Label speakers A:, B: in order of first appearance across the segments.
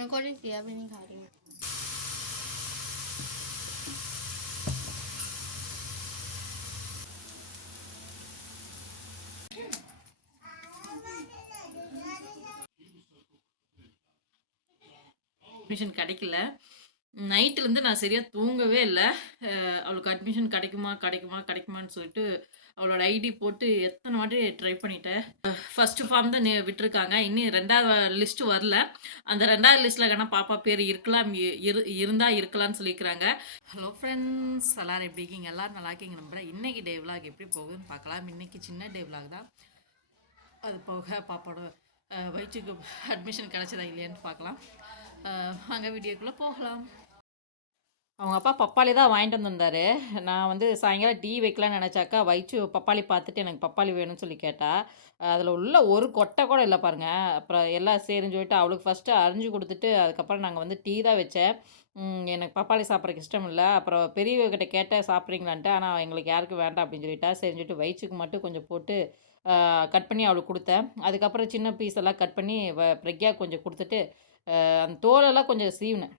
A: मैं कोई किया भी
B: மிஷின் கிடைக்கல நைட்டுலேருந்து நான் சரியாக தூங்கவே இல்லை. அவளுக்கு அட்மிஷன் கிடைக்குமா கிடைக்குமா கிடைக்குமான்னு சொல்லிட்டு அவளோட ஐடி போட்டு எத்தனை வாட்டி ட்ரை பண்ணிட்டேன். ஃபஸ்ட்டு ஃபார்ம் தான் விட்டுருக்காங்க. இன்னும் ரெண்டாவது லிஸ்ட்டு வரல. அந்த ரெண்டாவது லிஸ்ட்டில் வேணால் பாப்பா பேர் இருக்கலாம். இ- இரு இருந்தால் இருக்கலாம்னு சொல்லிக்கிறாங்க. ஹலோ ஃப்ரெண்ட்ஸ் எல்லோரும் எப்படி இருக்கீங்க? எல்லோரும் நல்லா இருக்கீங்க நம்புறேன். இன்றைக்கி டே விலாக் எப்படி போகுதுன்னு பார்க்கலாம். இன்றைக்கி சின்ன டே விலாக் தான். அது போக பாப்பாவோட வயிற்றுக்கு அட்மிஷன் கிடச்சதா இல்லையான்னு பார்க்கலாம். அங்கே வாங்க வீடியோக்குள்ளே போகலாம். அவங்க அப்பா பப்பாளி தான் வாங்கிட்டு வந்திருந்தாரு. நான் வந்து சாயங்காலம் டீ வைக்கலாம்னு நினச்சாக்கா வயிற்று பப்பாளி பார்த்துட்டு எனக்கு பப்பாளி வேணும்னு சொல்லி கேட்டா அதில் உள்ள ஒரு கொட்டை கூட இல்லை பாருங்க. அப்புறம் எல்லாம் சரின்னு சொல்லிட்டு அவளுக்கு ஃபஸ்ட்டு அரிஞ்சு கொடுத்துட்டு அதுக்கப்புறம் நாங்கள் வந்து டீ தான் வச்சேன். எனக்கு பப்பாளி சாப்பிட்றதுக்கு இஷ்டம் இல்லை. அப்புறம் பெரியவர்கிட்ட கேட்டால் சாப்பிட்றீங்களான்ட்டு? ஆனால் எங்களுக்கு யாருக்கும் வேண்டாம் அப்படின்னு சொல்லிட்டா. சரின்னு சொல்லிட்டு வயிற்றுக்கு மட்டும் கொஞ்சம் போட்டு கட் பண்ணி அவளுக்கு கொடுத்தேன். அதுக்கப்புறம் சின்ன பீஸ் எல்லாம் கட் பண்ணி வ- பிரக்யா கொஞ்சம் கொடுத்துட்டு அந்த தோலெல்லாம் கொஞ்சம் சீவினேன்.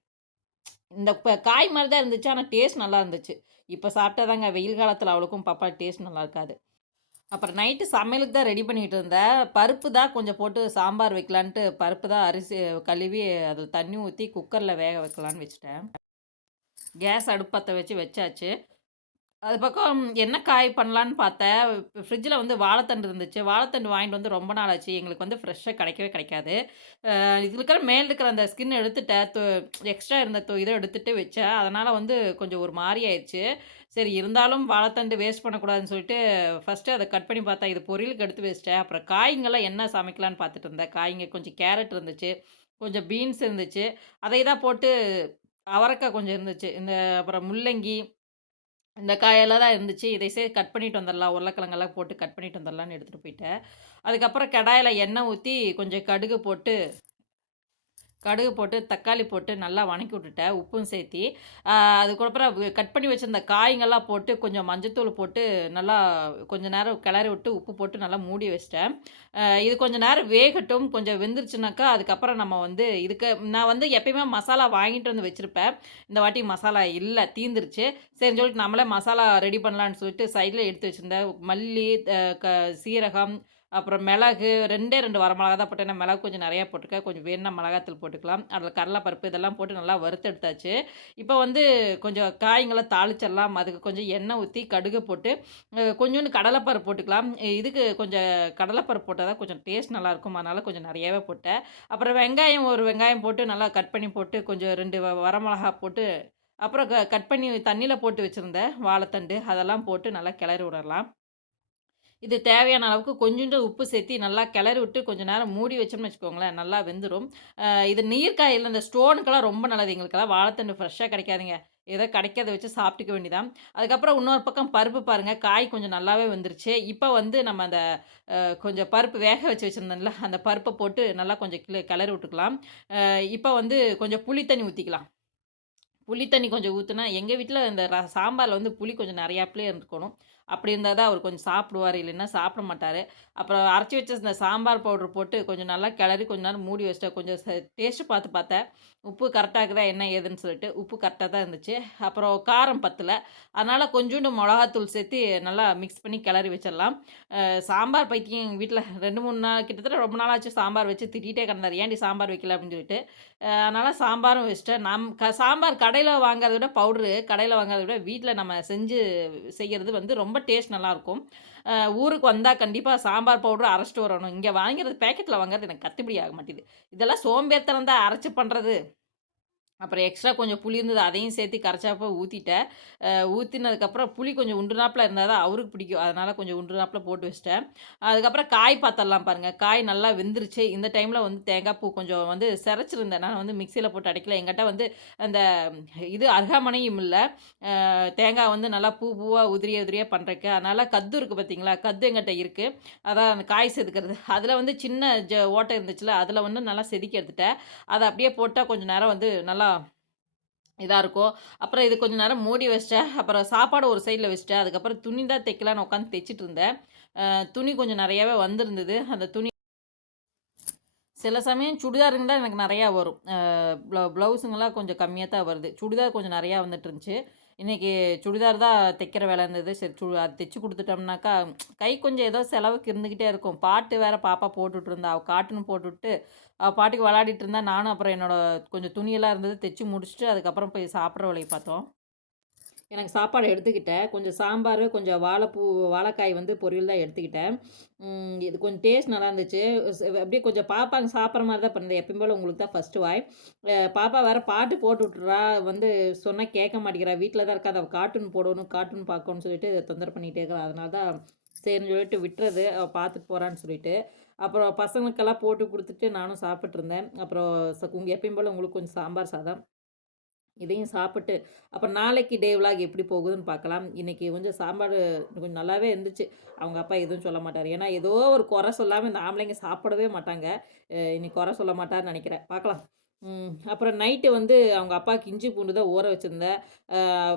B: இந்த இப்போ காய் மாதிரி தான் இருந்துச்சு. ஆனால் டேஸ்ட் நல்லா இருந்துச்சு. இப்போ சாப்பிட்டாதாங்க வெயில் காலத்தில் அவளுக்கும் பாப்பா டேஸ்ட் நல்லா இருக்காது. அப்புறம் நைட்டு சமையலுக்கு தான் ரெடி பண்ணிகிட்டு இருந்தேன். பருப்பு தான் கொஞ்சம் போட்டு சாம்பார் வைக்கலான்ட்டு பருப்பு தான் அரிசி கழுவி அதில் தண்ணி ஊற்றி குக்கரில் வேக வைக்கலான்னு வச்சுட்டேன். கேஸ் அடுப்பத்தை வச்சு வச்சாச்சு. அது பக்கம் என்ன காய் பண்ணலான்னு பார்த்தேன். ஃப்ரிட்ஜில் வந்து வாழைத்தண்டு இருந்துச்சு. வாழைத்தண்டு வாங்கிட்டு வந்து ரொம்ப நாள் ஆச்சு. எங்களுக்கு வந்து ஃப்ரெஷ்ஷாக கிடைக்கவே கிடைக்காது. இதில் இருக்கிற மேல் இருக்கிற அந்த ஸ்கின் எடுத்துட்டேன் எக்ஸ்ட்ரா இருந்த தொ இதை எடுத்துகிட்டு வச்சேன். அதனால் வந்து கொஞ்சம் ஒரு மாதிரி ஆயிடுச்சு சரி இருந்தாலும் வாழைத்தண்டு வேஸ்ட் பண்ணக்கூடாதுன்னு சொல்லிட்டு ஃபஸ்ட்டு அதை கட் பண்ணி பார்த்தா இது பொரியலுக்கு எடுத்து வச்சிட்டேன். அப்புறம் காய்ங்கெல்லாம் என்ன சமைக்கலான்னு பார்த்துட்டு இருந்தேன். காய்ங்க கொஞ்சம் கேரட் இருந்துச்சு கொஞ்சம் பீன்ஸ் இருந்துச்சு. அதை தான் போட்டு அவரைக்காய் கொஞ்சம் இருந்துச்சு. இந்த அப்புறம் முள்ளங்கி இந்த காயெல்லாம் தான் இருந்துச்சு. இதை சே கட் பண்ணிட்டு வந்துடலாம் உருளைக்கிழங்கெல்லாம் போட்டு கட் பண்ணிட்டு வந்துடலான்னு எடுத்துகிட்டு போயிட்டேன். அதுக்கப்புறம் கடாயில் எண்ணெய் ஊற்றி கொஞ்சம் கடுகு போட்டு கடுகு போட்டு தக்காளி போட்டு நல்லா வணக்கி விட்டுட்டேன் உப்பும் சேர்த்தி. அதுக்கப்புறம் கட் பண்ணி வச்சிருந்த காய்ங்கெல்லாம் போட்டு கொஞ்சம் மஞ்சத்தூள் போட்டு நல்லா கொஞ்சம் நேரம் கிளறி விட்டு உப்பு போட்டு நல்லா மூடி வச்சிட்டேன். இது கொஞ்சம் நேரம் வேகட்டும் கொஞ்சம் வெந்துருச்சுனாக்கா அதுக்கப்புறம் நம்ம வந்து இதுக்கு நான் வந்து எப்பயுமே மசாலா வாங்கிட்டு வந்து வச்சுருப்பேன். இந்த வாட்டி மசாலா இல்லை தீந்துருச்சு. சரின்னு சொல்லிட்டு நம்மளே மசாலா ரெடி பண்ணலான்னு சொல்லிட்டு சைடில் எடுத்து வச்சுருந்தேன் மல்லி க சீரகம் அப்புறம் மிளகு ரெண்டே ரெண்டு வரமிளகா தான் போட்டேன். மிளகு கொஞ்சம் நிறையா போட்டுக்க கொஞ்சம் வேணும்னா மிளகாத்தூள் போட்டுக்கலாம். அதில் கடலைப்பருப்பு இதெல்லாம் போட்டு நல்லா வறுத்தெடுத்தாச்சு இப்போ வந்து கொஞ்சம் காய்ங்களை தாளிச்சிடலாம். அதுக்கு கொஞ்சம் எண்ணெய் ஊற்றி கடுகு போட்டு கொஞ்சோண்டு கடலைப்பருப்பு போட்டுக்கலாம். இதுக்கு கொஞ்சம் கடலைப்பருப்பு போட்டால் தான் கொஞ்சம் டேஸ்ட் நல்லாயிருக்கும். அதனால் கொஞ்சம் நிறையாவே போட்டேன். அப்புறம் வெங்காயம் ஒரு வெங்காயம் போட்டு நல்லா கட் பண்ணி போட்டு கொஞ்சம் ரெண்டு வ- வரமிளகா போட்டு அப்புறம் க கட் பண்ணி தண்ணியில் போட்டு வச்சுருந்தேன். வாழைத்தண்டு அதெல்லாம் போட்டு நல்லா கிளறி விடலாம். இது தேவையான அளவுக்கு கொஞ்சோண்டு உப்பு சேர்த்தி நல்லா கிளறி விட்டு கொஞ்சம் நேரம் மூடி வச்சோம்னு வச்சுக்கோங்களேன் நல்லா வெந்துடும் இது நீர்க்காயில் இந்த ஸ்டோனுக்கெல்லாம் ரொம்ப நல்லது எங்களுக்கெல்லாம். வாழைத்தண்டு ஃப்ரெஷ்ஷாக கிடைக்காதுங்க. ஏதோ கிடைக்காத வச்சு சாப்பிட்டுக்க வேண்டியதான் அதுக்கப்புறம் இன்னொரு பக்கம் பருப்பு பாருங்கள் காய் கொஞ்சம் நல்லாவே வந்துருச்சு. இப்போ வந்து நம்ம அந்த கொஞ்சம் பருப்பு வேக வச்சு வச்சுருந்தோம்ல அந்த பருப்பை போட்டு நல்லா கொஞ்சம் கிள கிளறி விட்டுக்கலாம். இப்போ வந்து கொஞ்சம் புளி தண்ணி ஊற்றிக்கலாம் புளி தண்ணி கொஞ்சம் ஊற்றுனா எங்கள் வீட்டில் இந்த ர சாம்பாரில் வந்து புளி கொஞ்சம் நிறையாப்லே இருந்துக்கணும் அப்படி இருந்தால் தான் அவர் கொஞ்சம் சாப்பிடுவார் இல்லைன்னா சாப்பிட மாட்டார். அப்புறம் அரைச்சி வச்ச இந்த சாம்பார் பவுடர் போட்டு கொஞ்சம் நல்லா கிளறி கொஞ்ச நேரம் மூடி வச்சிட்டேன் கொஞ்சம் டேஸ்ட்டு பார்த்து பார்த்தேன். உப்பு கரெக்டாக இருக்குதா என்ன ஏதுன்னு சொல்லிட்டு உப்பு கரெக்டாக தான் இருந்துச்சு. அப்புறம் காரம் பத்தில். அதனால் கொஞ்சோண்டு மிளகாத்தூள் சேர்த்து நல்லா மிக்ஸ் பண்ணி கிளறி வச்சிடலாம். சாம்பார் பைத்தியம் எங்கள் வீட்டில் ரெண்டு மூணு நாள் கிட்டத்தட்ட ரொம்ப நாள் ஆச்சு சாம்பார் வச்சு திட்டிகிட்டே கிடந்தார். ஏன்டி சாம்பார் வைக்கல? அப்படின்னு சொல்லிட்டு. அதனால் சாம்பாரும் வச்சிட்டேன். நம் க சாம்பார் கடையில் வாங்குறத விட பவுடரு கடையில் வாங்குறத விட வீட்டில் நம்ம செஞ்சு செய்கிறது வந்து ரொம்ப டேஸ்ட் நல்லாயிருக்கும் ஊருக்கு வந்தால் கண்டிப்பாக சாம்பார் பவுடர் அரைச்சிட்டு வரணும். இங்கே வாங்கிறது பேக்கெட்டில் வாங்குறது எனக்கு கத்துப்படி ஆக மாட்டேது இதெல்லாம் சோம்பேறித்தனம் தான் அரைச்சி பண்ணுறது அப்புறம் எக்ஸ்ட்ரா கொஞ்சம் புளி இருந்தது அதையும் சேர்த்து கரைச்சாப்ப ஊற்றிட்டேன் ஊற்றினதுக்கப்புறம் புளி கொஞ்சம் உண்டுனாப்பில் இருந்தால் தான் அவருக்கு பிடிக்கும். அதனால் கொஞ்சம் உண்டுனாப்பில் போட்டு வச்சிட்டேன். அதுக்கப்புறம் காய் பார்த்தரலாம் பாருங்கள் காய் நல்லா வெந்துருச்சு. இந்த டைமில் வந்து தேங்காய் பூ கொஞ்சம் வந்து சிறச்சிருந்தேன் நான் வந்து மிக்சியில் போட்டு அடைக்கல. எங்கிட்ட வந்து அந்த இது அருகாமனையும் இல்லை. தேங்காய் வந்து நல்லா பூ பூவாக உதிரிய உதிரியாக பண்ணுறக்கு அதனால் கத்து இருக்குது பார்த்தீங்களா கத்து எங்கிட்ட இருக்குது அதான் அந்த காய் செதுக்கிறது. அதில் வந்து சின்ன ஜ ஓட்டை இருந்துச்சுல அதில் வந்து நல்லா செதுக்கி எடுத்துட்டேன். அதை அப்படியே போட்டால் கொஞ்சம் நேரம் வந்து நல்லா இதாக இருக்கும் அப்புறம் இது கொஞ்சம் நேரம் மூடி வச்சிட்டேன் அப்புறம் சாப்பாடு ஒரு சைடில் வச்சிட்டேன் அதுக்கப்புறம் துணி தான் தைக்கலான்னு உட்காந்து தைச்சிட்டு இருந்தேன் துணி கொஞ்சம் நிறையாவே வந்திருந்தது அந்த துணி சில சமயம் சுடிதாருங்க தான் எனக்கு நிறையா வரும். அ ப்ள கொஞ்சம் கம்மியாக தான் வருது. சுடிதார் கொஞ்சம் நிறையா வந்துட்டுருந்துச்சு. இன்றைக்கி சுடிதார் தான் தைக்கிற வேலை இருந்தது. சரி சு அது தைச்சி கொடுத்துட்டோம்னாக்கா கை கொஞ்சம் ஏதோ செலவுக்கு இருந்துக்கிட்டே இருக்கும். பாட்டு வேற பாப்பா போட்டுட்ருந்தா. அவள் காட்டுன்னு போட்டுவிட்டு, அவள் பாட்டுக்கு விளாடிட்டு இருந்தா. நானும் அப்புறம் என்னோட கொஞ்சம் துணியெல்லாம் இருந்தது தைச்சி முடிச்சுட்டு, அதுக்கப்புறம் போய் சாப்பிட்ற வேலையை பார்த்தோம். எனக்கு சாப்பாடு எடுத்துக்கிட்டேன். கொஞ்சம் சாம்பார், கொஞ்சம் வாழைப்பூ வாழைக்காய் வந்து பொரியல் தான் எடுத்துக்கிட்டேன். இது கொஞ்சம் டேஸ்ட் நல்லா இருந்துச்சு. அப்படியே கொஞ்சம் பாப்பாங்க சாப்பிட்ற மாதிரி தான் பண்ணேன். எப்பயும் போல உங்களுக்கு தான் ஃபர்ஸ்ட்டு வாய். பாப்பா வேறு பாட்டு போட்டு விட்டுறா. வந்து சொன்னால் கேட்க மாட்டேங்கிறா. வீட்டில் தான் இருக்கா. அவள் கார்ட்டூன் போடணும், கார்ட்டூன் பார்க்கணும்னு சொல்லிட்டு தொந்தரவு பண்ணிகிட்டே இருக்கிறா. அதனால தான் சரின்னு சொல்லிட்டு விட்டுறது. அவள் பார்த்துட்டு போகிறான்னு சொல்லிட்டு. அப்புறம் பசங்களுக்கெல்லாம் போட்டு கொடுத்துட்டு நானும் சாப்பிட்ருந்தேன் அப்புறம் ச எப்பயும் போல் உங்களுக்கு கொஞ்சம் சாம்பார் சாதம். இதையும் சாப்பிட்டு, அப்புறம் நாளைக்கு டே விலாக் எப்படி போகுதுன்னு பார்க்கலாம். இன்றைக்கி கொஞ்சம் சாம்பார் கொஞ்சம் நல்லாவே இருந்துச்சு. அவங்க அப்பா எதுவும் சொல்ல மாட்டார் ஏன்னா, ஏதோ ஒரு குறை சொல்லாமல் இந்த ஆம்பளைங்க சாப்பிடவே மாட்டாங்க. இன்னைக்கு குறை சொல்ல மாட்டாருன்னு நினைக்கிறேன் பார்க்கலாம். அப்புறம் நைட்டு வந்து அவங்க அப்பாவுக்கு இஞ்சி பூண்டு தான் ஊற வச்சுருந்தேன்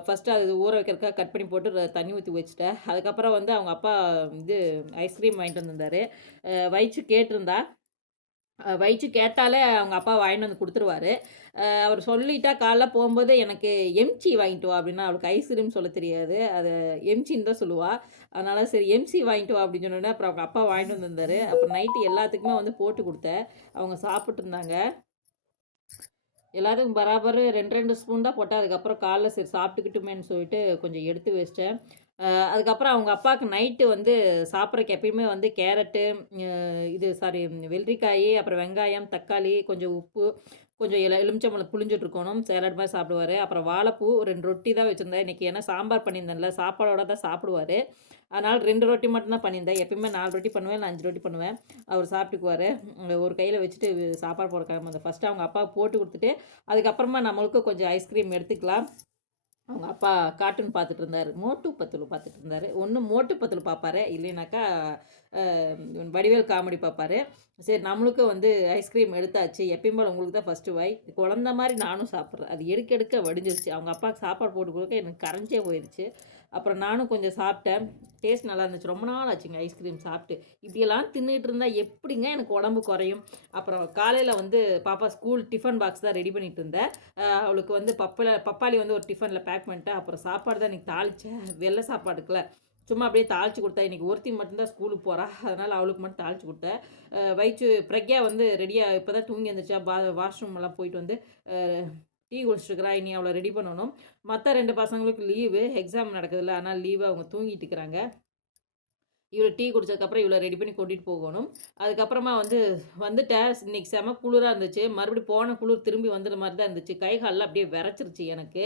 B: ஃபஸ்ட்டு அது ஊற வைக்கிறதுக்காக கட் பண்ணி போட்டு தண்ணி ஊற்றி வச்சுட்டேன். அதுக்கப்புறம் வந்து அவங்க அப்பா இது ஐஸ்கிரீம் வாங்கிட்டு வந்திருந்தார் வயிற்று வைச்சு கேட்டிருந்தா. வயிற்று கேட்டாலே அவங்க அப்பா வாங்கிட்டு வந்து கொடுத்துருவாரு அவர் சொல்லிட்டா காலைல போகும்போது எனக்கு எம்சி வாங்கிட்டு வா அப்படின்னா அவளுக்கு ஐஸ்கிரீம் சொல்ல தெரியாது. அது எம்சின்னு தான் சொல்லுவாள் அதனால் சரி எம்சி வாங்கிட்டு வா அப்படின்னு சொன்னோனே, அப்புறம் அவங்க அப்பா வாங்கிட்டு வந்திருந்தாரு. அப்புறம் நைட்டு எல்லாத்துக்குமே வந்து போட்டு கொடுத்தேன் அவங்க சாப்பிட்டுருந்தாங்க. எல்லாத்துக்கும் பராபர் 2, 2 ஸ்பூன் தான் போட்டேன். அதுக்கப்புறம் காலைல சரி சாப்பிட்டுக்கிட்டுமேன்னு சொல்லிட்டு கொஞ்சம் எடுத்து வச்சிட்டேன் அதுக்கப்புறம் அவங்க அப்பாவுக்கு நைட்டு வந்து சாப்பிட்றக்கு எப்பயுமே வந்து கேரட்டு, இது சாரி வெள்ளரிக்காய், அப்புறம் வெங்காயம், தக்காளி, கொஞ்சம் உப்பு, கொஞ்சம் எல எலுமிச்சம்பழம் புளிஞ்சிட்டு இருக்கணும். சேலட் மாதிரி சாப்பிடுவார் அப்புறம் வாழைப்பூ, ரெண்டு ரொட்டி தான் வச்சுருந்தேன் இன்றைக்கி ஏன்னா சாம்பார் பண்ணியிருந்தேன்ல, சாப்பாடோட தான் சாப்பிடுவாரு. அதனால் ரெண்டு ரொட்டி மட்டும் தான் பண்ணியிருந்தேன். எப்பயுமே நாலு ரொட்டி பண்ணுவேன், இல்ல 5 ரொட்டி பண்ணுவேன். அவர் சாப்பிட்டுக்குவாரு. ஒரு கையில் வச்சுட்டு சாப்பாடு போட அந்த ஃபஸ்ட்டு அவங்க அப்பாவுக்கு போட்டு கொடுத்துட்டு அதுக்கப்புறமா நம்மளுக்கும் கொஞ்சம் ஐஸ்கிரீம் எடுத்துக்கலாம். அவங்க அப்பா கார்ட்டூன் பார்த்துட்டு இருந்தார் மோட்டு பத்லு பார்த்துட்டு இருந்தார் ஒன்று மோட்டு பத்லு பார்ப்பாரு. இல்லைனாக்கா வடிவேல் காமெடி பார்ப்பாரு. சரி நம்மளுக்கும் வந்து ஐஸ்கிரீம் எடுத்தாச்சு. எப்பயும் போல் உங்களுக்கு தான் ஃபர்ஸ்ட்டு வாய். குழந்த மாதிரி நானும் சாப்பிட்றேன். அது எடுக்க எடுக்க வடிஞ்சிருச்சு. அவங்க அப்பாவுக்கு சாப்பாடு போட்டு கொடுக்க எனக்கு கரைஞ்சே போயிடுச்சு அப்புறம் நானும் கொஞ்சம் சாப்பிட்டேன். டேஸ்ட் நல்லா இருந்துச்சு. ரொம்ப நாள் ஆச்சுங்க ஐஸ்கிரீம் சாப்பிட்டு. இப்படியெல்லாம் தின்னுட்டு இருந்தால் எப்படிங்க எனக்கு உடம்பு குறையும்? அப்புறம் காலையில் வந்து பாப்பா ஸ்கூல் டிஃபன் பாக்ஸ் தான் ரெடி பண்ணிட்டு இருந்தேன். அவளுக்கு வந்து பப்பல பப்பாளி வந்து ஒரு டிஃபனில் பேக் பண்ணிட்டேன். அப்புறம் சாப்பாடு தான் இன்றைக்கி தாளிச்சேன். வெள்ளை சாப்பாடுக்குள்ள சும்மா அப்படியே தாளிச்சு கொடுத்தா இன்றைக்கி ஒருத்தி மட்டும் தான் ஸ்கூலுக்கு போகிறா அதனால் அவளுக்கு மட்டும் தாளிச்சு கொடுத்தேன் வயிற்று பிரக்யா வந்து ரெடியாக இப்போ தான் தூங்கி எந்திரிச்சா. பா வாஷ்ரூம்லாம் போயிட்டு வந்து டீ குடிச்சிருக்கிறா இனி அவளை ரெடி பண்ணணும். மற்ற ரெண்டு பசங்களுக்கு லீவு. எக்ஸாம் நடக்குதுல்ல, ஆனால் லீவு. அவங்க தூங்கிட்டு இருக்கிறாங்க. இவ்வளோ டீ குடித்ததுக்கப்புறம் இவ்வளோ ரெடி பண்ணி கூட்டிட்டு போகணும். அதுக்கப்புறமா வந்து வந்துட்டேன். இன்னைக்கு செம குளிராக இருந்துச்சு. மறுபடியும் போன குளிர் திரும்பி வந்துடுற மாதிரி தான் இருந்துச்சு. கை கால்லாம் அப்படியே விரைச்சிருச்சு எனக்கு.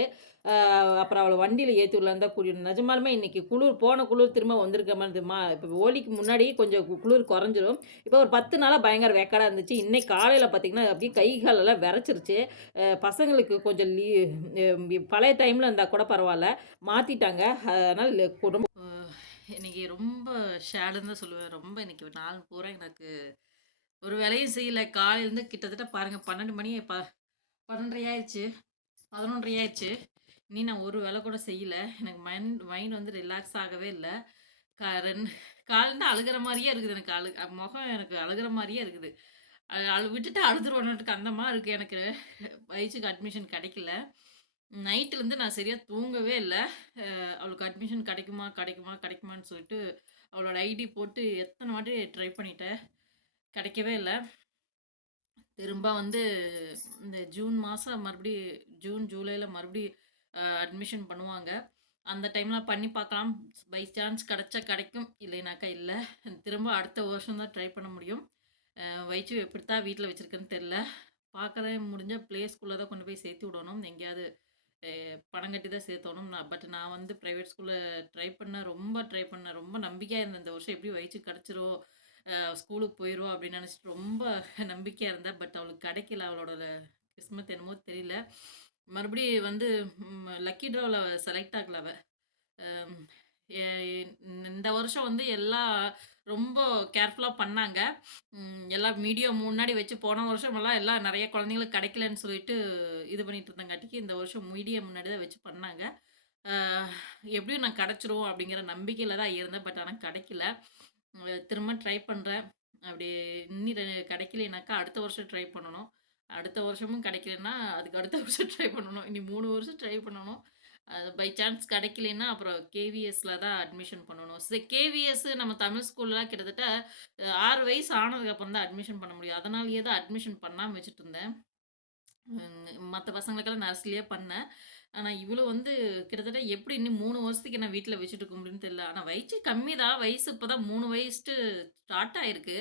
B: அப்புறம் அவளை வண்டியில் ஏற்றி விடலான்னு தான் கூட்டிட்டு நிஜமாலுமே இன்னைக்கு குளிர் போன குளிர் திரும்ப வந்திருக்க மாதிரி மா இப்போ ஓலிக்கு முன்னாடி கொஞ்சம் குளிர் குறைஞ்சிரும். இப்போ ஒரு பத்து நாளாக பயங்கர வேக்காடாக இருந்துச்சு. இன்னைக்கு காலையில் பார்த்தீங்கன்னா, அப்படியே கை காலெல்லாம் விரைச்சிருச்சு. பசங்களுக்கு கொஞ்சம் லீ பழைய டைமில் இருந்தால் கூட பரவாயில்ல மாற்றிட்டாங்க அதனால் குடும்பம் இன்றைக்கி இன்னைக்கு ரொம்ப ஷேடுன்னு தான் சொல்லுவேன். ரொம்ப இன்னைக்கு நாள் பூரா எனக்கு ஒரு வேலையும் செய்யல. காலையிலேருந்து கிட்டத்தட்ட பாருங்க 12 மணி ப பன்னெண்டரை ஆயிடுச்சு பதினொன்றரை ஆயிடுச்சு இனி நான் ஒரு வேலை கூட செய்யலை எனக்கு மைண்ட் மைண்ட் வந்து ரிலாக்ஸ் ஆகவே இல்லை க 2 காலேருந்து அழுகுற மாதிரியே இருக்குது எனக்கு. அழு முகம் எனக்கு அழுகுற மாதிரியே இருக்குது. அழு விட்டுட்டு அழுதுருவேனாட்டுக்கு அந்த இருக்குது எனக்கு. வயிற்றுக்கு அட்மிஷன் கிடைக்கல. நைட்லேருந்து நான் சரியா தூங்கவே இல்ல. அ அவளுக்கு அட்மிஷன் கிடைக்குமா, கிடைக்குமா, கிடைக்குமான்னு சொல்லிட்டு அவளோட ஐடி போட்டு எத்தன வாட்டி ட்ரை பண்ணிட்டேன். கிடைக்கவே இல்ல. திரும்ப வந்து இந்த ஜூன் மாசம் மறுபடி ஜூன், ஜூலைல மறுபடி அ அட்மிஷன் பண்ணுவாங்க. அந்த டைம்ல பண்ணி பார்க்கலாம். பை சான்ஸ் கிடைச்சா கிடைக்கும். இல்லைனாக்கா இல்ல. திரும்ப அடுத்த வருஷம் தான் ட்ரை பண்ண முடியும். அ வைச்சு எப்படித்தான் வீட்ல வச்சிருக்கேன்னு தெரில பார்க்குறேன் முடிஞ்சா ப்ளே ஸ்கூல்ல தான் கொண்டு போய் சேர்த்து விடணும். எங்கேயாவது பணம் கட்டி தான் சேர்த்தணும். நான் பட் நான் வந்து ப்ரைவேட் ஸ்கூலில் ட்ரை பண்ணேன். ரொம்ப ட்ரை பண்ணேன். ரொம்ப நம்பிக்கையாக இருந்தேன். இந்த வருஷம் எப்படி வயிற்று கிடச்சிரும் ஸ்கூலுக்கு போயிடும் அப்படின்னு நினச்சிட்டு ரொம்ப நம்பிக்கையாக இருந்தேன். பட் அவளுக்கு கிடைக்கல. அவளோட கிஸ்மத் என்னமோ தெரியல. மறுபடியும் வந்து லக்கி ட்ராவில் செலக்ட் ஆகல அவள் எ இந்த வருஷம் வந்து எல்லாம் ரொம்ப கேர்ஃபுல்லா பண்ணாங்க. ம் எல்லாம் மீடியா முன்னாடி வச்சு போன வருஷமெல்லாம் எல்லாம் நெறைய குழந்தைங்களுக்கு கிடைக்கலன்னு சொல்லிட்டு இது பண்ணிட்டு இருந்தங்காட்டிக்கு, இந்த வருஷம் மீடியா முன்னாடி தான் வச்சு பண்ணாங்க. அ எப்படியும் நான் கிடைச்சிரும் அப்படிங்கிற நம்பிக்கையில தான் இருந்தேன். பட் ஆனா கிடைக்கல. அ திரும்ப ட்ரை பண்றேன். அப்படி இன்னி ரெ கிடைக்கலைனாக்கா அடுத்த வருஷம் ட்ரை பண்ணணும். அடுத்த வருஷமும் கிடைக்கலன்னா, அதுக்கு அடுத்த வருஷம் ட்ரை பண்ணணும். இனி 3 வருஷம் ட்ரை பண்ணணும். அது பை சான்ஸ் கிடைக்கலன்னா அப்புறம் கேவிஎஸ்ல தான் அட்மிஷன் பண்ணணும். சரி கேவிஎஸ் நம்ம தமிழ் ஸ்கூல்லாம் கிட்டத்தட்ட ஆறு வயசு ஆனதுக்கப்புறம் தான் அட்மிஷன் பண்ண முடியும். அதனாலேயே தான் அட்மிஷன் பண்ணாம வச்சுட்டு இருந்தேன் மற்ற பசங்களுக்கெல்லாம் நர்ஸ்லேயே பண்ணேன். ஆனால் இவ்வளோ வந்து கிட்டத்தட்ட எப்படி இன்னும் மூணு வருஷத்துக்கு என்ன வீட்டில் வச்சுட்டு இருக்க முடியும்னு தெரியல. ஆனால் வயசு கம்மி தான். வயசு இப்போ தான் மூணு வயசு ஸ்டார்ட் ஆயிருக்கு.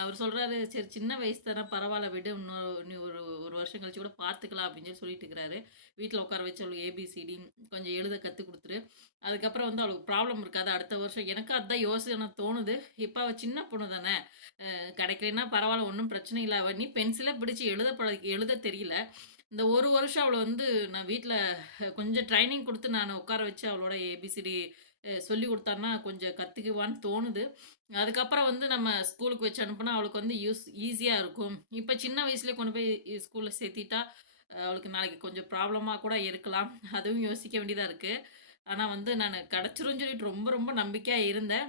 B: அவர் சொல்கிறாரு "சரி சின்ன வயசு தானே பரவாயில்ல விட இன்னும் ஒரு ஒரு வருஷம் கழிச்சு கூட பார்த்துக்கலாம்." அப்படின்னு சொல்லி சொல்லிட்டு இருக்கிறாரு. வீட்டில் உட்கார வச்சு அவளுக்கு ஏபிசிடி கொஞ்சம் எழுத கற்றுக் கொடுத்துரு அதுக்கப்புறம் வந்து அவளுக்கு ப்ராப்ளம் இருக்காது. அடுத்த வருஷம் எனக்கும் அதுதான் யோசனை தோணுது. இப்போ அவள் சின்ன பொண்ணு தானே. கிடைக்கலன்னா பரவாயில்ல ஒன்றும் பிரச்சனை இல்லை அவள் நீ பென்சிலே பிடிச்சு எழுத பழகி எழுத தெரியல. இந்த ஒரு வருஷம் அவளை வந்து நான் வீட்டில் கொஞ்சம் ட்ரைனிங் கொடுத்து நான் உட்கார வச்சு அவளோட ஏபிசிடி சொல்லி கொடுத்தான்னா கொஞ்சம் கற்றுக்குவான்னு தோணுது. அதுக்கப்புறம் வந்து நம்ம ஸ்கூலுக்கு வச்சு அனுப்புனா அவளுக்கு வந்து யூஸ் ஈஸியாக இருக்கும். இப்போ சின்ன வயசுலேயே கொண்டு போய் ஸ்கூலில் சேர்த்திட்டா, அவளுக்கு நாளைக்கு கொஞ்சம் ப்ராப்ளமாக கூட இருக்கலாம். அதுவும் யோசிக்க வேண்டியதாக இருக்குது ஆனால் வந்து நான் கிடைச்சிரும்னு சொல்லிட்டு ரொம்ப ரொம்ப நம்பிக்கையாக இருந்தேன்.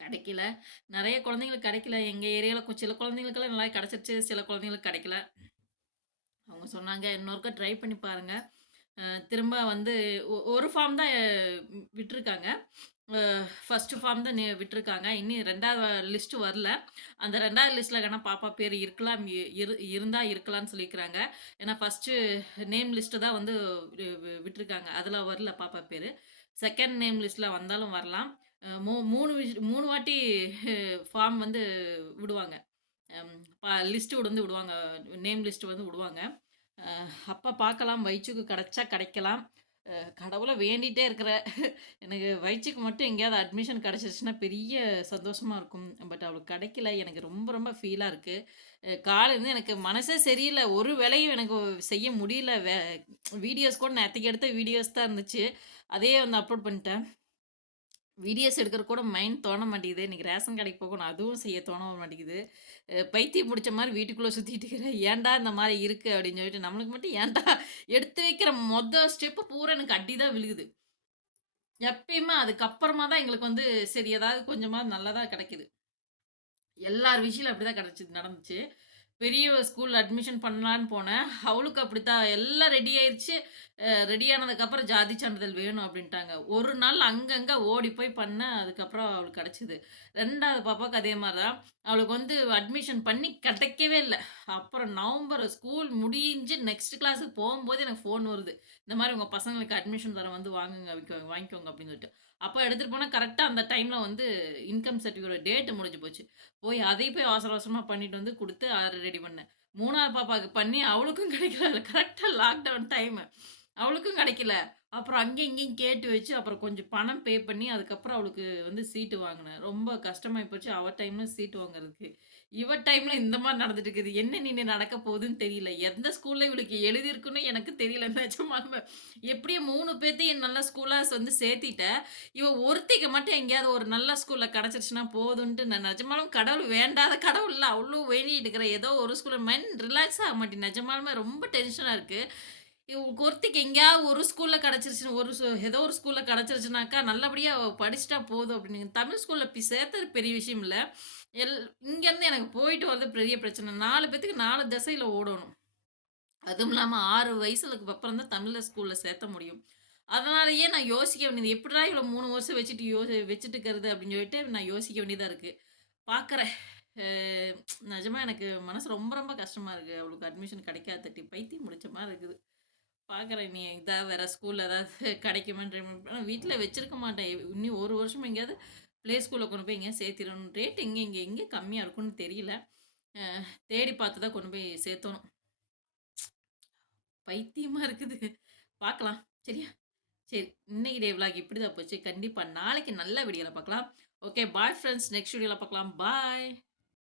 B: கிடைக்கல. நிறைய குழந்தைங்களுக்கு கிடைக்கல. எங்கள் ஏரியாவில் சில குழந்தைங்களுக்கெல்லாம் நல்லா கிடச்சிருச்சு சில குழந்தைங்களுக்கு கிடைக்கல. அவங்க சொன்னாங்க, "இன்னொருக்கா ட்ரை பண்ணி பாருங்கள் திரும்ப வந்து ஒ ஒரு ஃபார்ம் தான் விட்டுருக்காங்க. அ ஃபார்ம் தான் நெ விட்டுருக்காங்க. இன்னும் 2வது லிஸ்ட் வரல. அந்த 2வது லிஸ்ட்ல வேணா பாப்பா பேர் இருக்கலாம். இ இரு இருந்தா இருக்கலாம்னு சொல்லியிருக்கிறாங்க. ஏன்னா ஃபர்ஸ்ட்டு நேம் லிஸ்ட் தான் வந்து வி வி விட்டுருக்காங்க. அதுல வரல பாப்பா பேரு. 2ண்ட் நேம் லிஸ்ட்ல வந்தாலும் வரலாம். அ மூ 3 விஷ் 3 வாட்டி ஃபார்ம் வந்து விடுவாங்க. அம் ப லிஸ்ட் வந்து விடுவாங்க. நேம் லிஸ்ட் வந்து விடுவாங்க. அப்போ பார்க்கலாம். வயிற்றுக்கு கிடைச்சா கிடைக்கலாம். கடவுளை வேண்டிகிட்டே இருக்கிற எனக்கு வயிற்றுக்கு மட்டும் எங்கேயாவது அட்மிஷன் கிடச்சிருச்சுன்னா பெரிய சந்தோஷமாக இருக்கும். பட் அவளுக்கு கிடைக்கல. எனக்கு ரொம்ப ரொம்ப ஃபீலாக இருக்குது காலேருந்து எனக்கு மனசே சரியில்லை ஒரு வேலையும் எனக்கு செய்ய முடியல. வே வீடியோஸ் கூட நேத்தைக்கு எடுத்த வீடியோஸ் தான் இருந்துச்சு. அதையே வந்து அப்லோட் பண்ணிட்டேன். வீடியோஸ் எடுக்கிற கூட மைண்ட் தோண மாட்டேங்குது. இன்றைக்கி ரேஷன் கடைக்கு போகணும். அதுவும் செய்ய தோண மாட்டேங்குது. பைத்தியம் பிடிச்ச மாதிரி வீட்டுக்குள்ளே சுற்றிட்டு இருக்கிறேன். "ஏன்டா இந்த மாதிரி இருக்குது அப்படின்னு சொல்லிட்டு. நம்மளுக்கு மட்டும் ஏன்டா எடுத்து வைக்கிற மொதல் ஸ்டெப்பு பூரா எனக்கு அடி தான் விழுகுது. எப்பயுமே அதுக்கப்புறமா தான் எங்களுக்கு வந்து சரி ஏதாவது கொஞ்சமாவது நல்லதாக கிடைக்கிது எல்லார் விஷயத்திலும் அப்படிதான் கிடச்சிது நடந்துச்சு. பெரிய ஸ்கூல் அட்மிஷன் பண்ணலான்னு போனேன். அவளுக்கு அப்படித்தான். எல்லாம் ரெடி ஆயிடுச்சு ரெடி ஆனதுக்கப்புறம் ஜாதி சான்றிதழ் வேணும் அப்படின்ட்டாங்க. ஒரு நாள் அங்கங்கே ஓடி போய் பண்ணேன். அதுக்கப்புறம் அவளுக்கு கிடச்சிது ரெண்டாவது பாப்பாவுக்கு அதே மாதிரி தான். அவளுக்கு வந்து அட்மிஷன் பண்ணி கிடைக்கவே இல்லை அப்புறம் நவம்பர் ஸ்கூல் முடிஞ்சு நெக்ஸ்ட் கிளாஸுக்கு போகும்போது எனக்கு ஃபோன் வருது. இந்த மாதிரி உங்கள் பசங்களுக்கு அட்மிஷன் தர வந்து வாங்குங்க வாங்கிக்கோங்க அப்படின்னு சொல்லிட்டு. அப்போ எடுத்துகிட்டு போனால் கரெக்டாக அந்த டைமில் வந்து இன்கம் சர்டிஃபிகேட் டேட்டு முடிஞ்சு போச்சு. போய் அதையும் போய் அவசர அவசரமாக பண்ணிட்டு வந்து கொடுத்து அத ரெடி பண்ணேன். மூணாவது பாப்பாவுக்கு பண்ணி அவளுக்கும் கிடைக்கல. கரெக்டாக லாக்டவுன் டைமு. அவளுக்கும் கிடைக்கல. அப்புறம் அங்கேயும் இங்கேயும் கேட்டு வச்சு அப்புறம் கொஞ்சம் பணம் பே பண்ணி அதுக்கப்புறம் அவளுக்கு வந்து சீட்டு வாங்கினேன் ரொம்ப கஷ்டமாயி போச்சு. அவ டைம்ல சீட்டு வாங்குறதுக்கு. இவ டைம்ல இந்த மாதிரி நடந்துட்டு இருக்குது. என்ன இனி நடக்க போகுதுன்னு தெரியல. எந்த ஸ்கூல்ல இவளுக்கு எழுதியிருக்குன்னு எனக்கு தெரியல நிஜமாக எப்படியும் மூணு பேர்த்தையும் என் நல்ல ஸ்கூலாக வந்து சேர்த்திட்டேன். இவ ஒருத்திக்கு மட்டும் எங்கேயாவது ஒரு நல்ல ஸ்கூல்ல கிடச்சிருச்சுன்னா போதுன்ட்டு நான் நிஜமாலும் கடவுள் வேண்டாத கடவுள் இல்லை அவ்வளோ வேண்டிட்டு இருக்கிற ஏதோ ஒரு ஸ்கூலில் மைண்ட் ரிலாக்ஸ் ஆக மாட்டேன் நிஜமாலுமே ரொம்ப டென்ஷனாக இருக்குது ஒருத்திக்கு எங்கேயாவது ஒரு ஸ்கூலில் கிடச்சிருச்சுன்னு ஒரு ஏதோ ஒரு ஸ்கூலில் கிடச்சிருச்சுனாக்கா நல்லபடியாக படிச்சுட்டா போதும் அப்படின்னு. தமிழ் ஸ்கூலில் போய் சேர்த்தது பெரிய விஷயம் இல்லை எல் இங்கேருந்து எனக்கு போயிட்டு வர்றது பெரிய பிரச்சனை. நாலு பேத்துக்கு நாலு திசையில் ஓடணும். அதுவும் இல்லாமல் ஆறு வயசுக்கு அப்புறம் தான் தமிழில் ஸ்கூலில் சேர்த்த முடியும். அதனாலேயே நான் யோசிக்க வேண்டியது எப்படிடா இவ்வளோ மூணு வருஷம் வச்சுட்டு யோ வச்சுட்டு இருக்கிறது அப்படின்னு சொல்லிட்டு நான் யோசிக்க வேண்டியதாக இருக்குது பார்க்குறேன். நிஜமாக எனக்கு மனசு ரொம்ப ரொம்ப கஷ்டமாக இருக்குது அவளுக்கு அட்மிஷன் கிடைக்காத தட்டி பைத்தியம் முடிச்ச மாதிரி இருக்குது. பார்க்குறேன் நீ இதாக வேற ஸ்கூலில் ஏதாவது கிடைக்குமென்ற வீட்டில் வச்சுருக்க வச்சிருக்க மாட்டேன். இன்னும் ஒரு வருஷம் எங்கேயாவது ப்ளே ஸ்கூலில் கொண்டு போய் எங்கேயாவது சேர்த்திடணும் ரேட் இங்கே இங்கே எங்கே கம்மியாக இருக்கும்னு தெரியல. தேடி பார்த்து தான் கொண்டு போய் சேர்த்தணும். பைத்தியமாக இருக்குது. பார்க்கலாம். சரியா? சரி. இன்னைக்கு டே விளாக் இப்படிதான் போச்சு. கண்டிப்பாக நாளைக்கு நல்ல வீடியோவில் பார்க்கலாம். ஓகே பாய் ஃப்ரெண்ட்ஸ் நெக்ஸ்ட் வீடியோவில் பார்க்கலாம். பாய்.